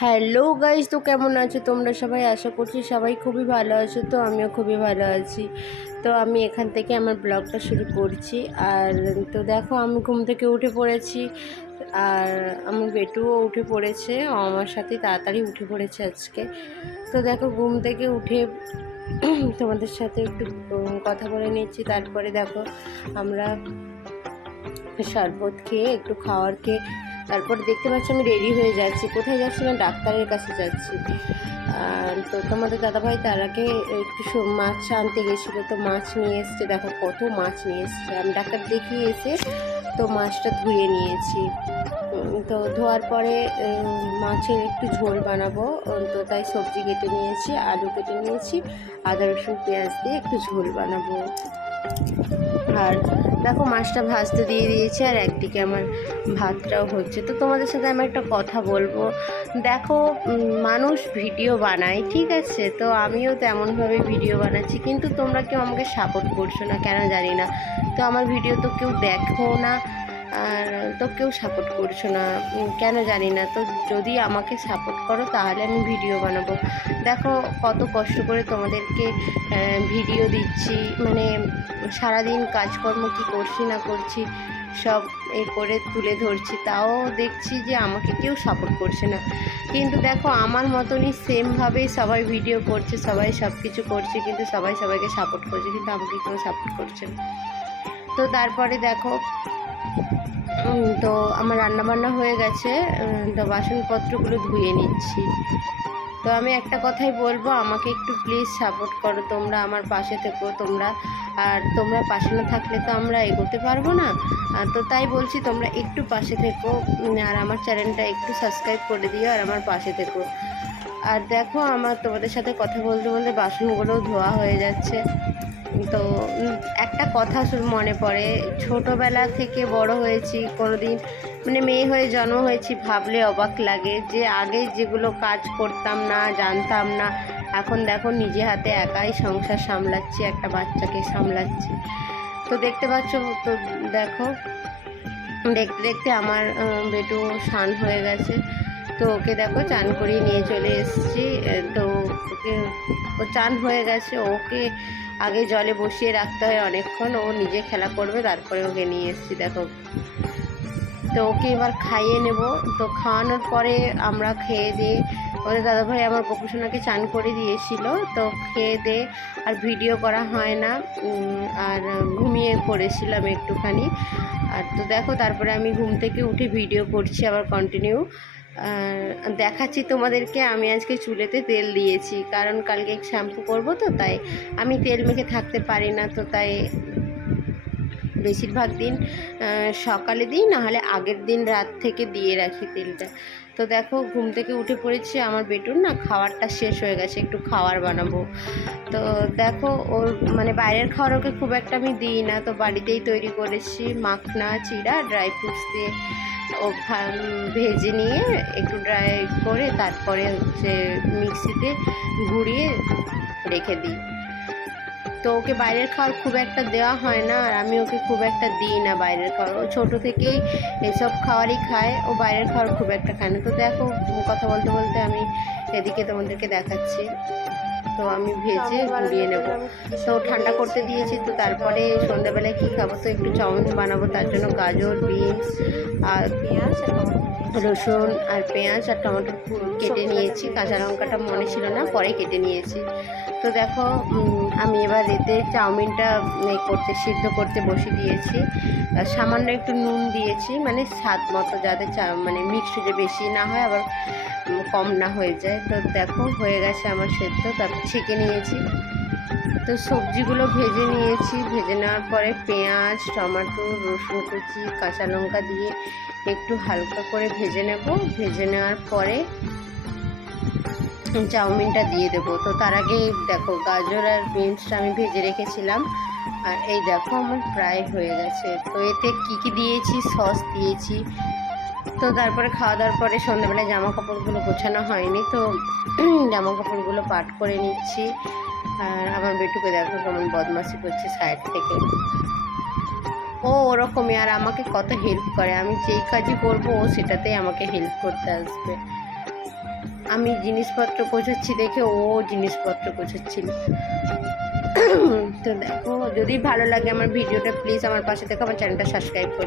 Hello guys, তো কেমন আছো তোমরা সবাই? আশা করছি সবাই খুবই ভালো আছো। তো আমিও খুবই ভালো আছি। তো আমি এখান থেকে আমার ব্লগটা শুরু করছি। আর তো দেখো, আমি ঘুম থেকে উঠে পড়েছি, আর আমার বেটুও উঠে পড়েছে, ও আমার সাথে তাড়াতাড়ি উঠে পড়েছে আজকে। তো দেখো, ঘুম থেকে উঠে তোমাদের সাথে একটু কথা বলে নিচ্ছি। তারপরে দেখো, আমরা শরবত খেয়ে একটু খাওয়ার খেয়ে তারপর দেখতে পাচ্ছি আমি রেডি হয়ে যাচ্ছি। কোথায় যাচ্ছি না, ডাক্তারের কাছে যাচ্ছি। তো তোমাদের দাদাভাই তার আগে একটু মাছ আনতে গেছিলো, তো মাছ নিয়ে এসছে। দেখো কত মাছ নিয়ে এসছে। আমি ডাক্তার দেখিয়ে এসে তো মাছটা ধুয়ে নিয়েছি। তো ধোয়ার পরে মাছের একটু ঝোল বানাবো, তো তাই সবজি কেটে নিয়েছি, আলু কেটে নিয়েছি, আদা রসুন পেঁয়াজ দিয়ে একটু ঝোল বানাবো। আর দেখো, মাছটা ভাজতে দিয়ে দিয়েছি, আর একদিকে আমার ভাতটাও হচ্ছে। তো তোমাদের সাথে আমি একটা কথা বলবো। দেখো, মানুষ ভিডিও বানায়, ঠিক আছে, তো আমিও তেমনভাবে ভিডিও বানাচ্ছি, কিন্তু তোমরা কেউ আমাকে সাপোর্ট করছো না, কেন জানি না। তো আমার ভিডিও তো কেউ দেখো না, আর তো কেউ সাপোর্ট করছো না, কেন জানি না। তো যদি আমাকে সাপোর্ট করো তাহলে আমি ভিডিও বানাবো। দেখো কত কষ্ট করে তোমাদেরকে ভিডিও দিচ্ছি, মানে সারাদিন কাজকর্ম কি করছি না করছি সব করে তুলে ধরছি, তাও দেখছি যে আমাকে কেউ সাপোর্ট করছে না। কিন্তু দেখো, আমার মতনই সেমভাবে সবাই ভিডিও করছে, সবাই সব কিছু করছে, কিন্তু সবাই সবাইকে সাপোর্ট করছে, কিন্তু আমাকে কেউ সাপোর্ট করছে না। তো তারপরে দেখো, তো আমার রান্নাবান্না হয়ে গেছে, তো বাসনপত্রগুলো ধুয়ে নিচ্ছি। তো আমি একটা কথাই বলবো, আমাকে একটু প্লিজ সাপোর্ট করো, তোমরা আমার পাশে থেকো। তোমরা পাশে না থাকলে তো আমরা এগোতে পারবো না। তো তাই বলছি, তোমরা একটু পাশে থেকো, আর আমার চ্যানেলটা একটু সাবস্ক্রাইব করে দিও, আর আমার পাশে থেকো। আর দেখো, আমার তোমাদের সাথে কথা বলতে বলতে বাসনগুলোও ধোয়া হয়ে যাচ্ছে। তো একটা কথা শুধু মনে পড়ে, ছোটোবেলা থেকে বড় হয়েছি, কোনোদিন মানে মেয়ে হয়ে জন্ম হয়েছি, ভাবলে অবাক লাগে যে আগে যেগুলো কাজ করতাম না, জানতাম না, এখন দেখো নিজে হাতে একাই সংসার সামলাচ্ছি, একটা বাচ্চাকে সামলাচ্ছি। তো দেখতে পাচ্ছ, তো দেখো, দেখতে দেখতে আমার বেটু স্নান হয়ে গেছে। তো ওকে দেখো চান করিয়ে নিয়ে চলে এসেছি। তো ওকে, ও চান হয়ে গেছে, ওকে আগে জলে বসিয়ে রাখতে হয় অনেকক্ষণ, ও নিজে খেলা করবে, তারপরে ওকে নিয়ে এসেছি। দেখো, তো ওকে এবার খাইয়ে নেব। তো খাওয়ানোর পরে আমরা খেয়ে দিয়ে, ওদের দাদাভাই আমার গোপুসোনাকে চান করে দিয়েছিল, তো খেয়ে দিয়ে আর ভিডিও করা হয় না, আর ঘুমিয়ে পড়েছিলাম একটুখানি। আর তো দেখো, তারপরে আমি ঘুম থেকে উঠে ভিডিও করছি আবার কন্টিনিউ। আর দেখাচ্ছি তোমাদেরকে, আমি আজকে চুলেতে তেল দিয়েছি, কারণ কালকে শ্যাম্পু করব, তো তাই আমি তেল মেখে থাকতে পারি না। তো তাই বেশিরভাগ দিন সকালে দিই, নাহলে আগের দিন রাত থেকে দিয়ে রাখি তেলটা। তো দেখো, ঘুম থেকে উঠে পড়েছি, আমার বেটুর না খাবারটা শেষ হয়ে গেছে, একটু খাবার বানাবো। তো দেখো, ওর মানে বাইরের খাবার ওকে খুব একটা আমি দিই না, তো বাড়িতেই তৈরি করেছি, মাখনা, চিড়া, ড্রাই ফ্রুটস দিয়ে ও ভেজে নিয়ে একটু ড্রাই করে তারপরে হচ্ছে মিক্সিতে ঘুরিয়ে রেখে দিই। তো ওকে বাইরের খাবার খুব একটা দেওয়া হয় না, আর আমি ওকে খুব একটা দিই না বাইরের খাবার। ও ছোটো থেকেই এসব খাবারই খায়, ও বাইরের খাবার খুব একটা খায় না। তো দেখো, কথা বলতে বলতে আমি এদিকে তোমাদেরকে দেখাচ্ছি। তো আমি ভেজে গুঁড়িয়ে নেব। তো ঠান্ডা করতে দিয়েছি। তো তারপরে সন্ধ্যাবেলায় কী খাবো, তো একটু চাউমিন বানাবো, তার জন্য গাজর, বিনস আর পেঁয়াজ, রসুন আর পেঁয়াজ আর টমেটো কেটে নিয়েছি। কাঁচা লঙ্কাটা মনে ছিল না, পরে কেটে নিয়েছি। তো দেখো, আমি এবার এতে চাউমিনটা সিদ্ধ করতে বসিয়ে দিয়েছি। সামান্য একটু নুন দিয়েছি, মানে স্বাদ মতো, যাতে মানে মিক্সড বেশি না হয়, আবার কম না হয়ে যায়। তো দেখো, হয়ে গেছে আমার সেদ্ধ। তারপর ছেঁকে নিয়েছি। তো সবজিগুলো ভেজে নিয়েছি, ভেজে নেওয়ার পরে পেঁয়াজ, টমেটো, রসুন কুচি, কাঁচা লঙ্কা দিয়ে একটু হালকা করে ভেজে নেব। ভেজে নেওয়ার পরে চাউমিনটা দিয়ে দেবো। তো তার আগে দেখো, গাজর আর বিনসটা আমি ভেজে রেখেছিলাম, আর এই দেখো আমার প্রায় হয়ে গেছে। তো এতে কী কী দিয়েছি, সস দিয়েছি। তো তারপরে খাওয়া দাওয়ার পরে সন্ধ্যাবেলায় জামা কাপড়গুলো গোছানো হয়নি, তো জামা কাপড়গুলো পাট করে নিচ্ছি। আর আমার বেটুকে দেখো কেমন বদমাশি করছে সাইড থেকে। ও ওরকমই, আর আমাকে কত হেল্প করে, আমি যেই কাজই করবো ও সেটাতেই আমাকে হেল্প করতে আসবে। আমি জিনিসপত্র গোছাচ্ছি দেখে ও জিনিসপত্র গোছাচ্ছিল। তো দেখো, যদি ভালো লাগে আমার ভিডিওটা প্লিজ আমার পাশে দেখো, আমার চ্যানেলটা সাবস্ক্রাইব করো।